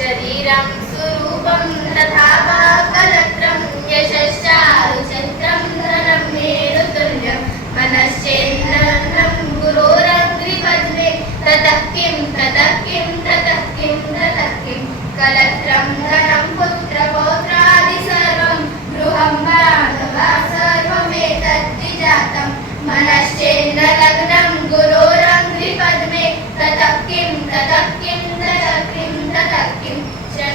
शरीरं स्वरूपं तथा कलत्रं यशश्चारुचन्द्रं धनं मेरुतुल्यं मनश्चेन्द्रं गुरोरग्रिपद्मे ततः किं कलत्रं धनं पुत्रपौत्रादि सर्वं गृहं बान्धवा सर्वमेतद्विजातं मनश्चेन्द्रलग्नं गुरोरग्रिपद्मे ततः किं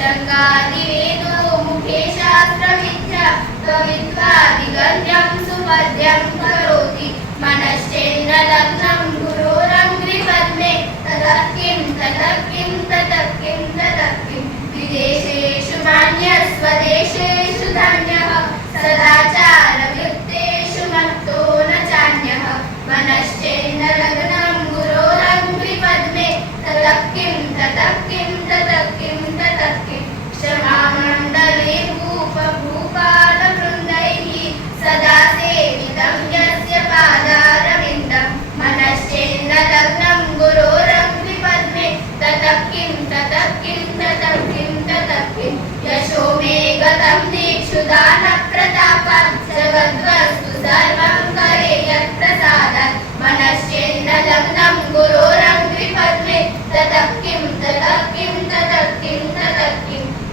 षडङ्गादिवेदो मुखे शास्त्रविद्या त्वविद्वादिगद्यं सुपद्यं करोति मनश्चेन्द्रलग्नं गुरोरङ्घ्रिपद्मे ततः किं विदेशेषु मान्यस्वदेशेषु धन्यः सदाचारवृत्तेषु मत्तो न चान्यः मनश्चेन्द्रलग्नं गुरोरङ्घ्रिपद्मे ततः किं क्षमामण्डले भूपालवृन्दैः सदा सेवितं यस्य पादारविन्दं मनश्चेन्द्रलग्नं गुरोरग्निपद्मे ततः किं यशो मे गतं दीक्षु दानप्रतापात् जगद्वस्तु सर्वं करे यत्प्रसादात् मनश्चेन्द्रलग्नं गुरोरग्निपद्मे ततः किं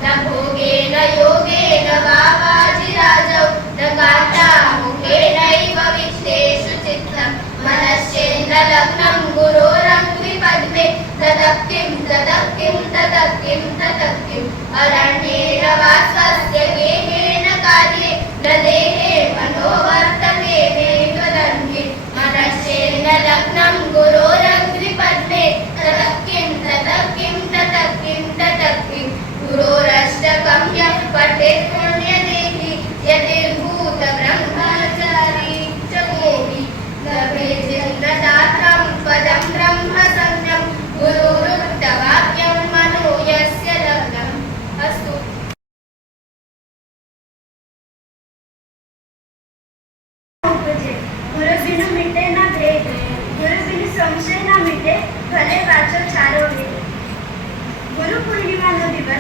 न भोगेन योगेन वा वाजिराजौ न गात्रामुखेनैव विश्लेषु चित्तं मनश्चेन्द्रलग्नं गुरोरग्निपद्मे ततः किं अरण्येन वा स्वस्य गेहेन कार्ये न देहे मनोवर्तते वेदरङ्गे मनश्चेन्द्रलग्नं गुरोरग्निपद्मे ततः किं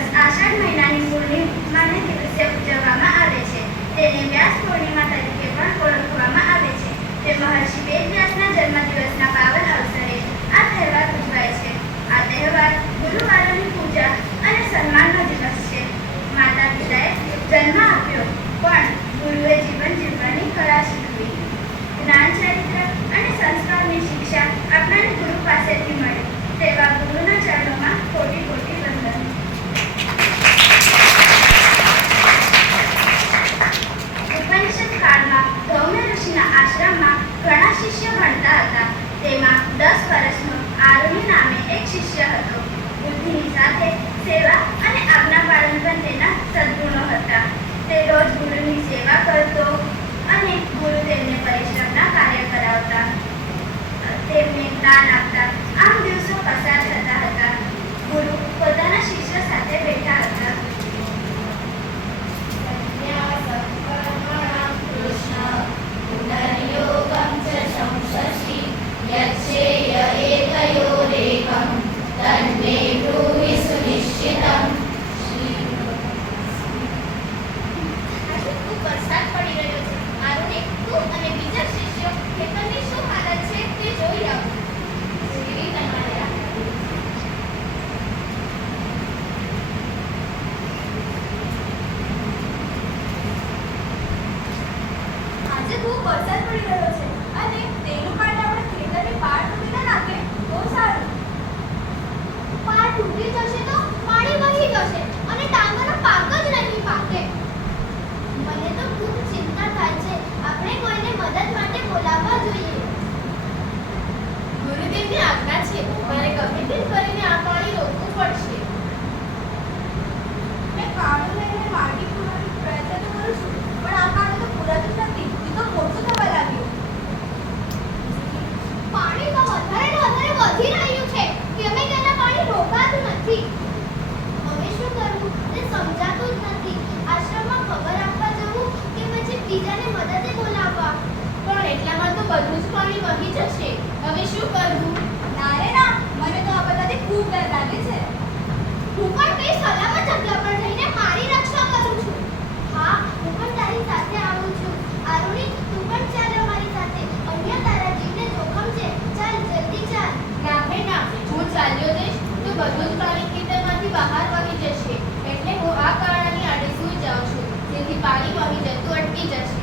દિવસ આષાઢ મહિનાની પૂર્ણિમાને દિવસે ઉજવવામાં આવે છે. તેને વ્યાસ પૂર્ણિમા તરીકે પણ ઓળખવામાં આવે છે. તે મહર્ષિ વેદવ્યાસના જન્મદિવસના પાવન અવસરે આ તહેવાર ઉજવાય છે. આ તહેવાર ગુરુવારોની પૂજા અને સન્માનનો દિવસ છે. માતા પિતાએ જન્મ આપ્યો, પણ ગુરુએ જીવન જીવવાની કળા શીખવી. જ્ઞાન, ચરિત્ર અને સંસ્કારની શિક્ષા આપણને ગુરુ પાસેથી મળે, તેવા ગુરુના ચરણોમાં કોટી કોટી વંદન. ઉપનિષદ કાળમાં ધૌમ્ય ઋષિના આશ્રમમાં ઘણા શિષ્ય ભણતા હતા. તેમાં 10 વર્ષનો આરુણિ નામે એક શિષ્ય હતો. બુદ્ધિની સાથે સેવા અને આજ્ઞા પાલન પણ તેના સદ્ગુણો હતા. તે રોજ ગુરુની સેવા કરતો અને ગુરુ તેમને પરિશ્રમના કાર્ય કરાવતા, તેમને જ્ઞાન આપતા. આમ દિવસો પસાર થતા હતા. ગુરુ પોતાના શિષ્ય સાથે બેઠા હતા. પુનર્યોગમ ચ સંશશિ યચ્છેય એકયોરેકં તન્મે બ્રૂહિ સુનિશ્ચિતમ. ખૂબ વરસાદ પડી રહ્યો છે. આરુણે તું અને બીજા શિષ્યો ખેતરની શું હાલત છે તે જોઈ આવો. આજે ખૂબ વરસાદ પડી રહ્યો છે અને તેનું કારણે આપણે ખેતરની પાળ તૂટી ન નાખે તો સારું. પાળ તૂટી જશે તો પાણી વહી જશે અને ડાંગરનો પાક જ નહીં પાકે. મને તો ખૂબ ચિંતા થાય છે. આપણે કોઈને મદદ માટે બોલાવવા જોઈએ. ગુરુદેવની આજ્ઞા છે, મારે ગમે તેમ કરીને આ પાણી રોકવું પડશે. મેં કાળું લઈને માટી પૂરવાનો પ્રયત્ન તો કરું છું, પણ આ કાળું તો પૂરાતું નથી. એ તો મોટું થવા લાગ્યું. પાણી તો વધારે ને વધારે વધી રહ્યું છે. કેમે તેના પાણી રોકાતું નથી. હવે શું કરવું તે સમજાતું જ નથી. આશ્રમમાં ખબર આપવા જવું કે પછી બીજાને મદદે બોલાવવા. પણ એટલામાં તો બધું જ પાણી વહી જશે. હવે શું કરવું? ના રે ના, મને તો આ બધાથી ખૂબ ડર લાગે છે. હું પણ કઈ સલામત જગ્યા પર જઈને મારી રક્ષા કરું છું. હા, હું પણ તારી સાથે આવું છું. આરુણિ, તું પણ ચાલ અમારી સાથે. અહીંયા તારા જીવને જોખમ છે. ચાલ, જલ્દી ચાલ. ના હે ના, હું ચાલ્યો જઈશ તો બધું જ પાણી ખેતરમાંથી બહાર વહી જશે. એટલે હું આ કાળાની આડે સૂઈ જાઉં છું, જેથી પાણી વહી જતું અટકી જશે.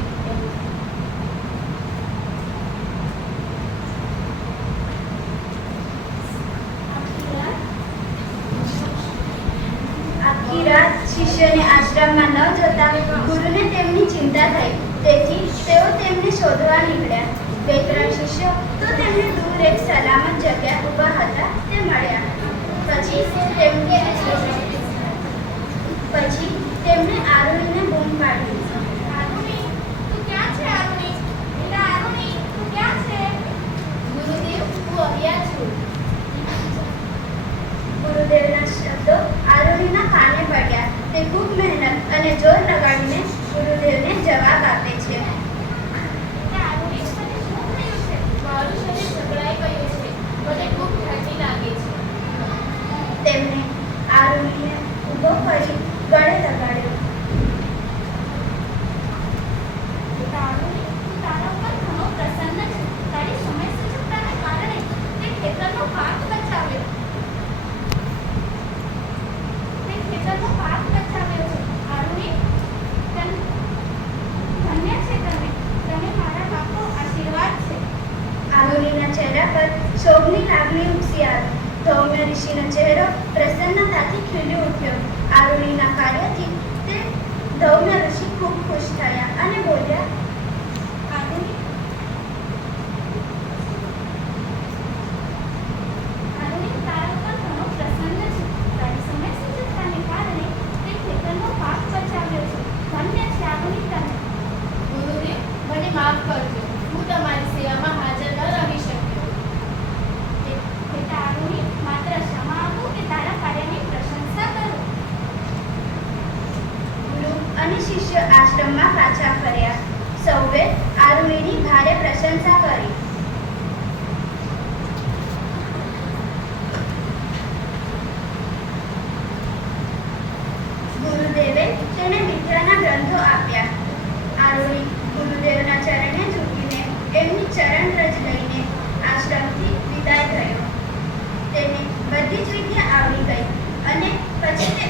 આખી રાત શિષ્યને આશ્રમમાં ન જતા ગુરુને તેમની ચિંતા થઈ. તેથી તેઓ તેમને શોધવા નીકળ્યા. 2-3 શિષ્યો તો તેમને દૂર એક સલામત જગ્યા ઊભા હતા તે મળ્યા. પછી તેમણે આરુણિને બૂમ પાડી. આરુણિ, તું ક્યાં છે? આરુણિ, બેટા આરુણિ, તું ક્યાં છે? ગુરુદેવ, હું આવ્યા છું. ગુરુદેવના શબ્દો આરુણિના કાને પડ્યા. તે ખૂબ મહેનત અને જોર લગાડીને ગુરુદેવને જવાબ આપે છે. આરુણિ, મને શું થયું છે? મારું શરીર જકડાઈ ગયું છે. મને ખૂબ ઠંડી લાગે છે. તેમણે આરુણિને ઊભો કરી ગળે લગાડ્યો. બેટા આરુણિ, તું તારા ઉપર ઘણો પ્રસન્ન છે. તારી સમયસૂચકતાને કારણે તે ખેતરનો પાક બચાવ્યો. આરુણિ, ધન્ય છે તમે. તમે મારા બાપો આશીર્વાદ છે. આરુણિના ચહેરા પર શોભની લાગણી ઉપસી આવી. ધૌમ્ય ઋષિનો ચહેરો પ્રસન્નતાથી ખીલી ઉઠ્યો. આરુણિના કાર્યથી તે ધૌમ્ય ઋષિ ખૂબ ખુશ થયા અને બોલ્યા, આરુણિ, તારા ઉપર ઘણો પ્રસન્ન છે. તારી સમયસૂચકતાને કારણે તે ખેતરનો પાક બચાવ્યો છે. ધન્ય છે આરુણિ તમે. ગુરુદેવ, મને માફ કરજો. હું તમારી સેવામાં હાજર ન રહી શક્યો. બેટા આરુણિ, માત્ર ક્ષમા આપો કે તારા કાર્યની પ્રશંસા કરો. ગુરુ અને શિષ્ય આશ્રમમાં પાછા ફર્યા. સૌએ આરુણિની ભારે પ્રશંસા કરી. એમની ચરણ રજ લઈને આશ્રમથી વિદાય થયો. તેને બધી જ વિદ્યા આવડી ગઈ અને પછી તે